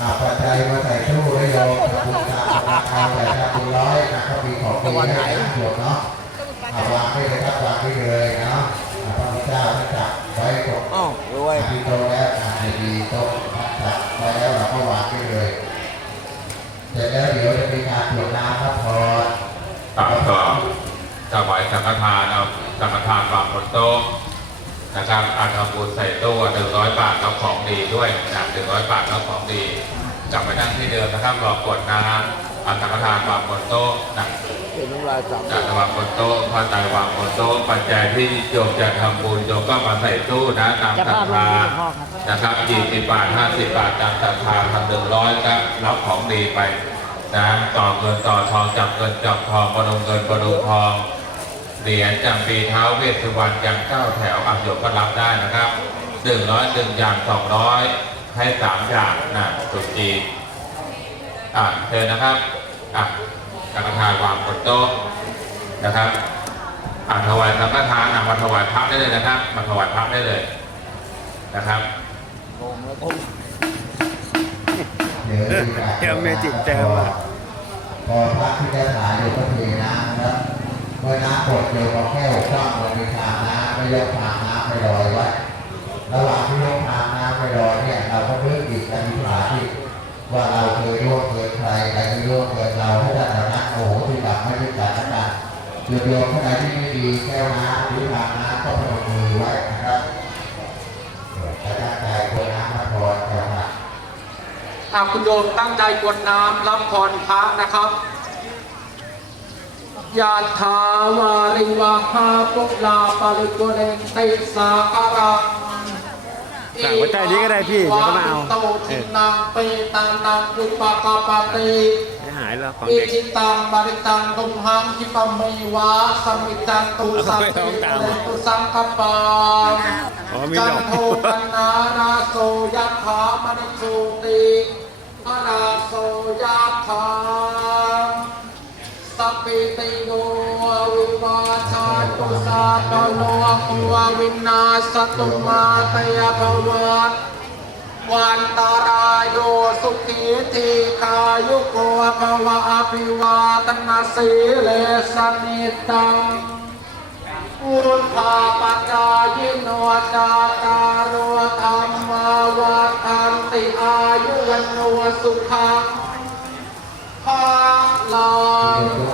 อาปัจจัยมาใส่ตู้ได้โยมทำบุญตามราคาใส่ทำบุญร้อยนะครับมีของดีให้นะโยมเนาะเอาวางให้เลยครับวางให้เลยเนาะอาพระพุทธเจ้าท่านจับไว้ตรงอ้าวรวยที่โต๊ะแล้วอ่าดีโต๊ะจับไว้แล้วเราก็วางให้เลยเสร็จแล้วเดี๋ยวจะมีการตรวจน้ำครับพอตักก็ถวายสังฆทานเอาสังฆทานวางบนโต๊ะ นะครับอาทำบุญใส่ตู้หนึ่งร้อยบาทแล้วของดีด้วยนะหนึ่งร้อยบาทแล้วของดีกลับไปนั่งที่เดิมนะครับรอกดน้ำเอาสังฆทานวางบนโต๊ะนะเป็นน้ำลายสามจัดวางบนโต๊ะพระไตรวางบนโต๊ะปัจจัยที่โยมจะทำบุญโยมก็มาใส่ตู้นะตามศรัทธานะครับยี่สิบบาทห้าสิบบาทตามศรัทธาทำหนึ่งร้อยก็รับของดีไปนะต่อเงินต่อทองจับเงินจับทองประดมเงินประดมทอง เหรียญจำปีเท้าเวสสุวรรณอย่างเก้าแถวอะโยก็รับได้นะครับหนึ่งร้อยหนึ่งอย่างสองร้อยให้สามอย่างนะสุจีอะเชิญนะครับอะสังฆทานวางบนโต๊ะนะครับอ่าถวายสังฆทานอะมาถวายพระได้เลยนะครับมาถวายพระได้เลยนะครับเดี๋ยวเมจิกเจอว่ะพอพระที่ได้ถ่ายอยู่ก็เทน้ำนะครับ น้ำกดโยมเอาแก้วคว่ำลงในชามน้ำไม่ยกชามน้ำไม่ลอยไว้ระหว่างที่ยกชามน้ำไม่ลอยเนี่ยเราก็เลือกอีกอธิษฐาที่ว่าเราเคยร่วงเกินใครใครที่ร่วงเกินเราให้ได้แต่นั้นโอ้โหที่กลับไม่ได้กานั้นโยมโยมท่านใดที่ไม่ดีแก้วน้ำหรือชามน้ำก็พนมมือไว้นะครับแต่ตั้งใจคนน้ำมาพรเจ้าค่ะอาคุณโยมตั้งใจกวดน้ำรับพรพระนะครับ ยาถาวาริวาหาปุลาปาริโกเรนติสาการะสั่งไว้ใต้นี้ก็ได้พี่เดี๋ยวก็มาเอาโตทินังเปตานังอุปกาปาติไม่หายแล้วของอิเด็กจิตังบริตังตุมหังคิปะเมวะสมิตังตุสัพเอาไปเพลองตามตุสังกปาอ๋อมีจัดนอกโทปนาราโสยัคขามณิสุติมนาโสยัคขาสัพพิติโย วาทาตุสาปโลกุววินาสตุมาตยภวะวันตารายโยสุขีทีคายุโกภวะอภิวาตนาสีเลสนิตังอุลภาปกายิโนจาตารวธรรมาวาทันติอายุวันโนสุขังภาลัง